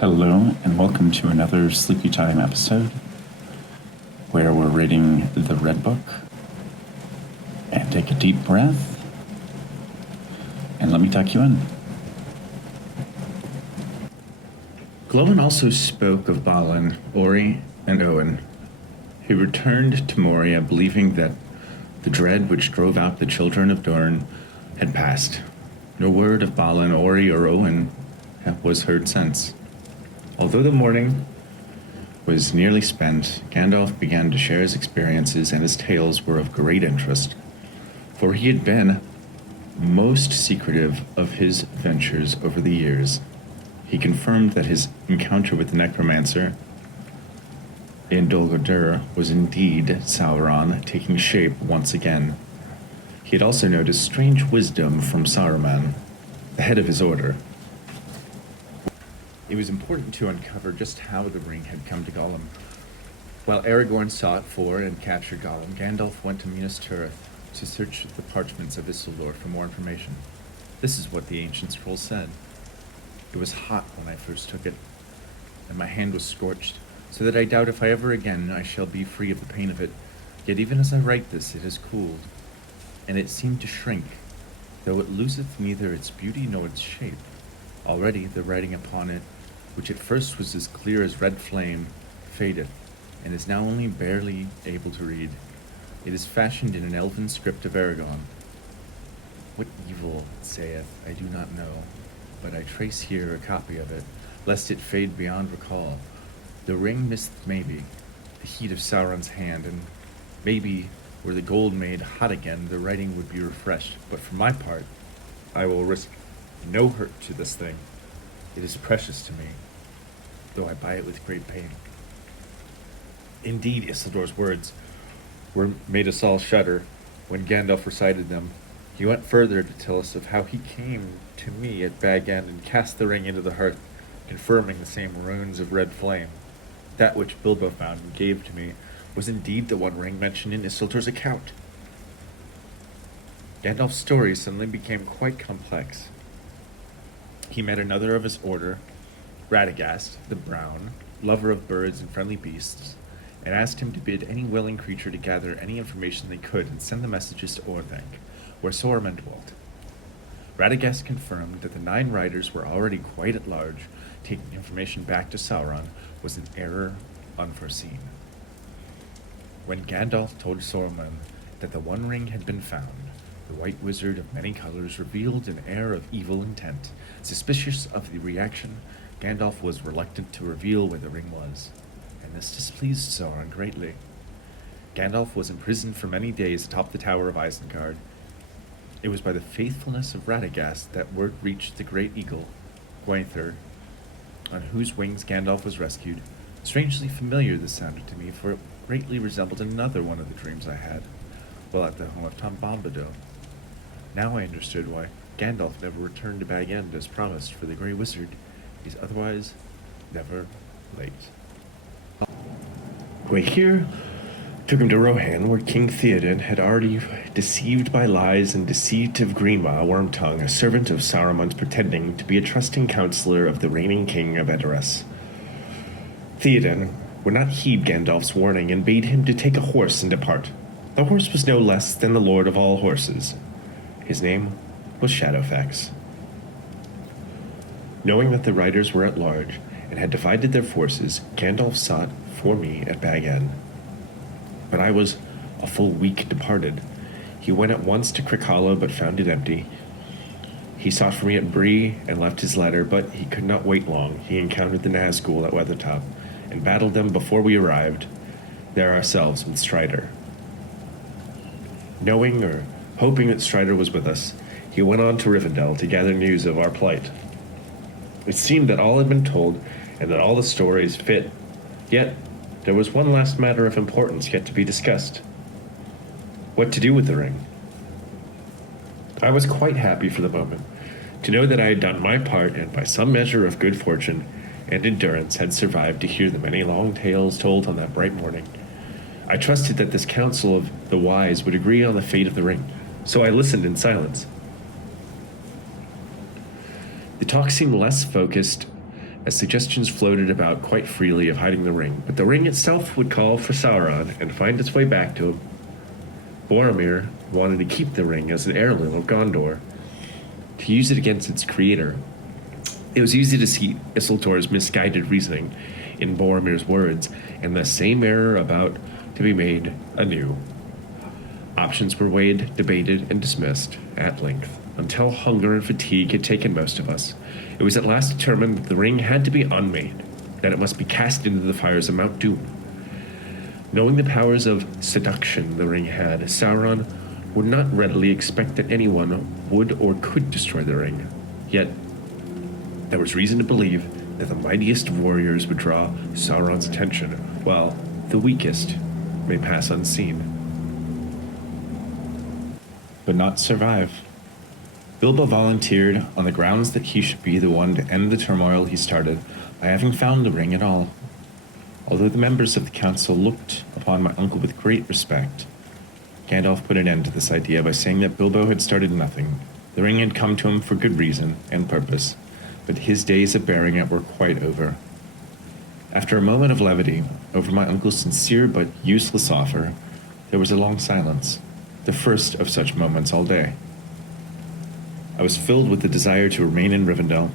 Hello, and welcome to another Sleepy Time episode where we're reading the Red Book. And take a deep breath, and let me tuck you in. Glóin also spoke of Balin, Ori, and Owen. He returned to Moria believing that the dread which drove out the children of Dorne had passed. No word of Balin, Ori, or Owen was heard since. Although the morning was nearly spent, Gandalf began to share his experiences, and his tales were of great interest, for he had been most secretive of his ventures over the years. He confirmed that his encounter with the necromancer in Dol Guldur was indeed Sauron taking shape once again. He had also noticed strange wisdom from Saruman, the head of his order. It was important to uncover just how the ring had come to Gollum. While Aragorn sought for and captured Gollum, Gandalf went to Minas Tirith to search the parchments of Isildur for more information. This is what the ancient scroll said. It was hot when I first took it, and my hand was scorched, so that I doubt if ever again I shall be free of the pain of it. Yet even as I write this, it has cooled, and it seemed to shrink, though it loseth neither its beauty nor its shape. Already the writing upon it, which at first was as clear as red flame, fadeth, and is now only barely able to read. It is fashioned in an elven script of Aragon. What evil it saith, I do not know, but I trace here a copy of it, lest it fade beyond recall. The ring missed maybe the heat of Sauron's hand, and maybe were the gold made hot again, the writing would be refreshed. But for my part, I will risk no hurt to this thing. It is precious to me, though I buy it with great pain. Indeed, Isildur's words made us all shudder when Gandalf recited them. He went further to tell us of how he came to me at Bag End and cast the ring into the hearth, confirming the same runes of red flame. That which Bilbo found and gave to me was indeed the one ring mentioned in Isildur's account. Gandalf's story suddenly became quite complex. He met another of his order, Radagast the Brown, lover of birds and friendly beasts, and asked him to bid any willing creature to gather any information they could and send the messages to Orthanc, where Saruman dwelt. Radagast confirmed that the 9 riders were already quite at large. Taking information back to Sauron was an error unforeseen. When Gandalf told Saruman that the One Ring had been found, the White Wizard of many colors revealed an air of evil intent. Suspicious of the reaction, Gandalf was reluctant to reveal where the ring was, and this displeased Sauron greatly. Gandalf was imprisoned for many days atop the Tower of Isengard. It was by the faithfulness of Radagast that word reached the great eagle, Gwaithir, on whose wings Gandalf was rescued. Strangely familiar this sounded to me, for it greatly resembled another one of the dreams I had while at the home of Tom Bombadil. Now I understood why Gandalf never returned to Bag End as promised, for the Grey Wizard is otherwise never late. Gwaithir took him to Rohan, where King Theoden had already deceived by lies and deceit of Greenmaw Wormtongue, a servant of Saruman's, pretending to be a trusting counselor of the reigning king of Edoras. Theoden would not heed Gandalf's warning and bade him to take a horse and depart. The horse was no less than the lord of all horses. His name was Shadowfax. Knowing that the riders were at large and had divided their forces, Gandalf sought for me at Bag End. But I was a full week departed. He went at once to Crickhollow, but found it empty. He sought for me at Bree and left his letter, but he could not wait long. He encountered the Nazgul at Weathertop and battled them before we arrived there ourselves with Strider. Knowing or hoping that Strider was with us, he went on to Rivendell to gather news of our plight. It seemed that all had been told and that all the stories fit, yet there was one last matter of importance yet to be discussed. What to do with the ring? I was quite happy for the moment to know that I had done my part, and by some measure of good fortune and endurance had survived to hear the many long tales told on that bright morning. I trusted that this council of the wise would agree on the fate of the ring, so I listened in silence. The talk seemed less focused as suggestions floated about quite freely of hiding the ring, but the ring itself would call for Sauron and find its way back to him. Boromir wanted to keep the ring as an heirloom of Gondor, to use it against its creator. It was easy to see Isildur's misguided reasoning in Boromir's words, and the same error about to be made anew. Options were weighed, debated, and dismissed at length, until hunger and fatigue had taken most of us. It was at last determined that the ring had to be unmade, that it must be cast into the fires of Mount Doom. Knowing the powers of seduction the ring had, Sauron would not readily expect that anyone would or could destroy the ring. Yet, there was reason to believe that the mightiest warriors would draw Sauron's attention, while the weakest may pass unseen, but not survive. Bilbo volunteered on the grounds that he should be the one to end the turmoil he started by having found the ring at all. Although the members of the council looked upon my uncle with great respect, Gandalf put an end to this idea by saying that Bilbo had started nothing. The ring had come to him for good reason and purpose, but his days of bearing it were quite over. After a moment of levity over my uncle's sincere but useless offer, there was a long silence, the first of such moments all day. I was filled with the desire to remain in Rivendell,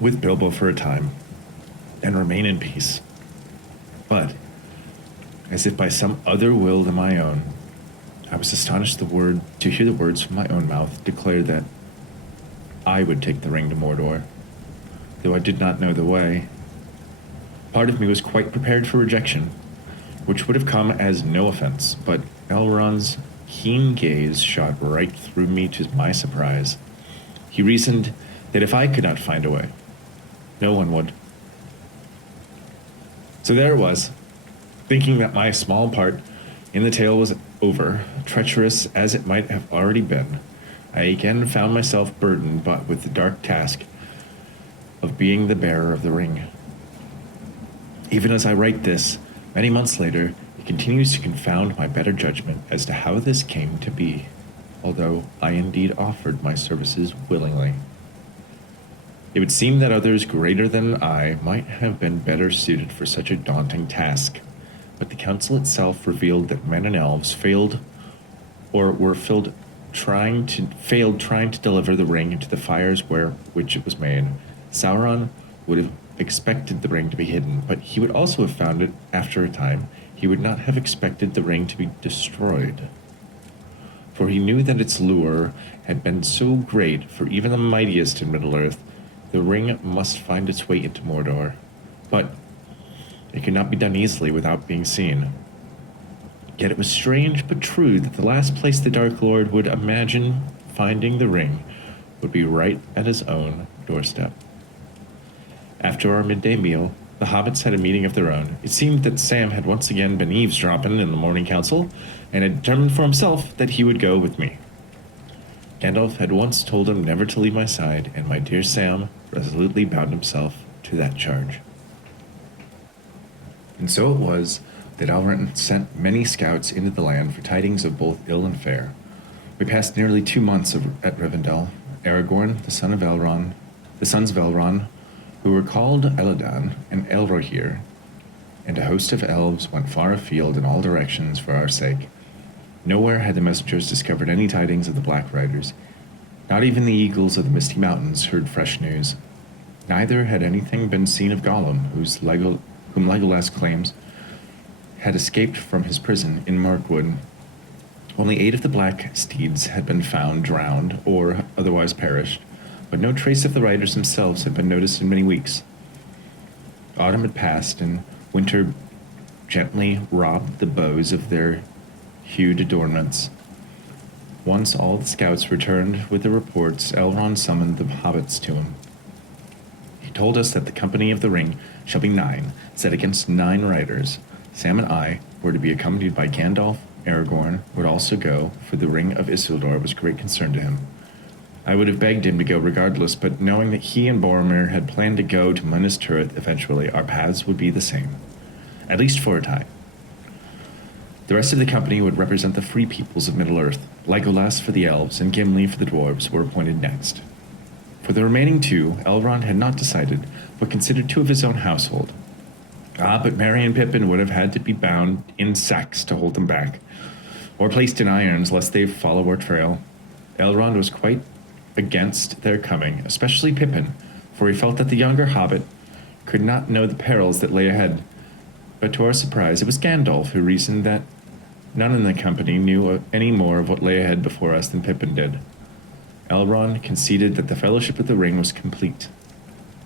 with Bilbo for a time, and remain in peace. But, as if by some other will than my own, I was astonished to hear the words from my own mouth declare that I would take the ring to Mordor, though I did not know the way. Part of me was quite prepared for rejection, which would have come as no offense, but Elrond's keen gaze shot right through me to my surprise. He reasoned that if I could not find a way, no one would. So there it was, thinking that my small part in the tale was over, treacherous as it might have already been. I again found myself burdened but with the dark task of being the bearer of the ring. Even as I write this, many months later, it continues to confound my better judgment as to how this came to be, although I indeed offered my services willingly. It would seem that others greater than I might have been better suited for such a daunting task, but the council itself revealed that men and elves failed trying to deliver the ring into the fires which it was made. Sauron would have expected the ring to be hidden, but he would also have found it after a time. He would not have expected the ring to be destroyed, for he knew that its lure had been so great for even the mightiest in Middle-earth. The ring must find its way into Mordor, but it could not be done easily without being seen. Yet it was strange but true that the last place the Dark Lord would imagine finding the ring would be right at his own doorstep. After our midday meal, the hobbits had a meeting of their own. It seemed that Sam had once again been eavesdropping in the morning council, and had determined for himself that he would go with me. Gandalf had once told him never to leave my side, and my dear Sam resolutely bound himself to that charge. And so it was that Elrond sent many scouts into the land for tidings of both ill and fair. We passed nearly 2 months at Rivendell. Aragorn, the sons of Elrond, who were called Elladan and Elrohir, and a host of elves went far afield in all directions for our sake. Nowhere had the messengers discovered any tidings of the Black Riders. Not even the eagles of the Misty Mountains heard fresh news. Neither had anything been seen of Gollum, whom Legolas claims had escaped from his prison in Mirkwood. Only 8 of the black steeds had been found drowned or otherwise perished, but no trace of the riders themselves had been noticed in many weeks. Autumn had passed, and winter gently robbed the bows of their hued adornments. Once all the scouts returned with the reports, Elrond summoned the hobbits to him. He told us that the company of the ring shall be 9, set against 9 riders. Sam and I were to be accompanied by Gandalf. Aragorn would also go, for the ring of Isildur was great concern to him. I would have begged him to go regardless, but knowing that he and Boromir had planned to go to Minas Tirith eventually, our paths would be the same, at least for a time. The rest of the company would represent the free peoples of Middle-earth. Legolas for the elves and Gimli for the dwarves were appointed next. For the remaining two, Elrond had not decided, but considered two of his own household. But Merry and Pippin would have had to be bound in sacks to hold them back, or placed in irons lest they follow our trail. Elrond was quite against their coming, especially Pippin, for he felt that the younger hobbit could not know the perils that lay ahead. But to our surprise, it was Gandalf who reasoned that none in the company knew any more of what lay ahead before us than Pippin did. Elrond conceded that the Fellowship of the Ring was complete.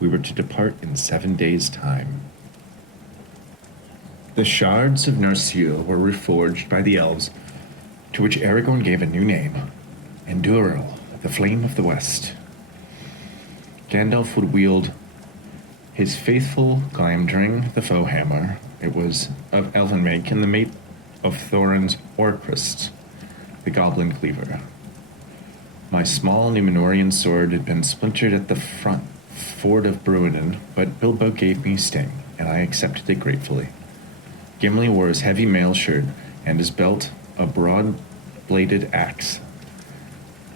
We were to depart in 7 days' time. The shards of Narsil were reforged by the elves, to which Aragorn gave a new name, Andúril, the Flame of the West. Gandalf would wield his faithful Glamdring, the foe hammer. It was of elven make and the mate of Thorin's Orcrist, the goblin cleaver. My small Númenórean sword had been splintered at the front ford of Bruinen, but Bilbo gave me Sting, and I accepted it gratefully. Gimli wore his heavy mail shirt and his belt a broad-bladed axe.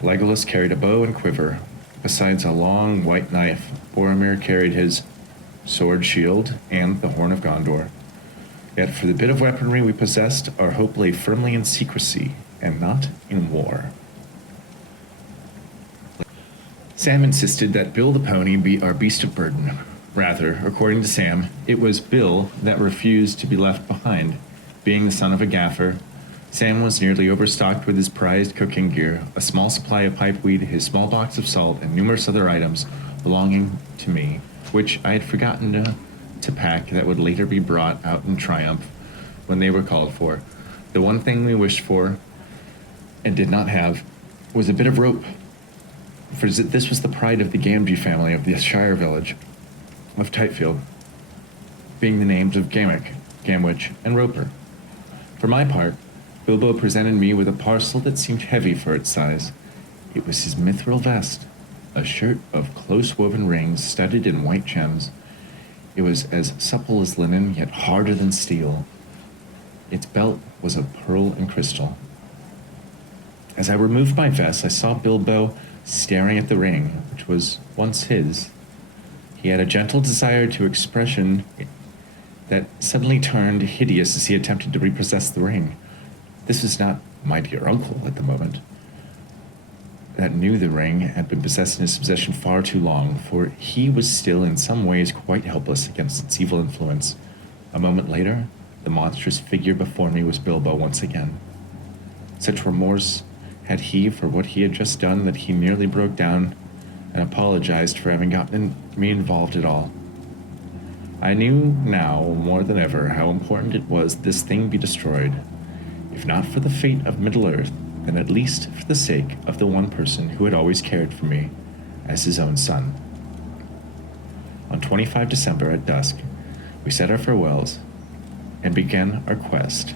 Legolas carried a bow and quiver. Besides a long white knife, Boromir carried his sword shield and the Horn of Gondor. Yet for the bit of weaponry we possessed, our hope lay firmly in secrecy and not in war. Sam insisted that Bill the pony be our beast of burden. Rather, according to Sam, it was Bill that refused to be left behind. Being the son of a gaffer, Sam was nearly overstocked with his prized cooking gear, a small supply of pipeweed, his small box of salt, and numerous other items belonging to me, which I had forgotten to pack that would later be brought out in triumph when they were called for. The one thing we wished for and did not have was a bit of rope, for this was the pride of the Gamgee family of the Shire village of Tightfield, being the names of Gammock, Gamwich, and Roper. For my part, Bilbo presented me with a parcel that seemed heavy for its size. It was his mithril vest, a shirt of close-woven rings studded in white gems. It was as supple as linen, yet harder than steel. Its belt was of pearl and crystal. As I removed my vest, I saw Bilbo staring at the ring, which was once his. He had a gentle desire to expression that suddenly turned hideous as he attempted to repossess the ring. This was not my dear uncle at the moment, that knew the ring had been possessed in his possession far too long, for he was still in some ways quite helpless against its evil influence. A moment later, the monstrous figure before me was Bilbo once again. Such remorse had he for what he had just done that he nearly broke down and apologized for having gotten me involved at all. I knew now more than ever how important it was this thing be destroyed, if not for the fate of Middle-earth, then at least for the sake of the one person who had always cared for me as his own son. On 25 December at dusk, we said our farewells and began our quest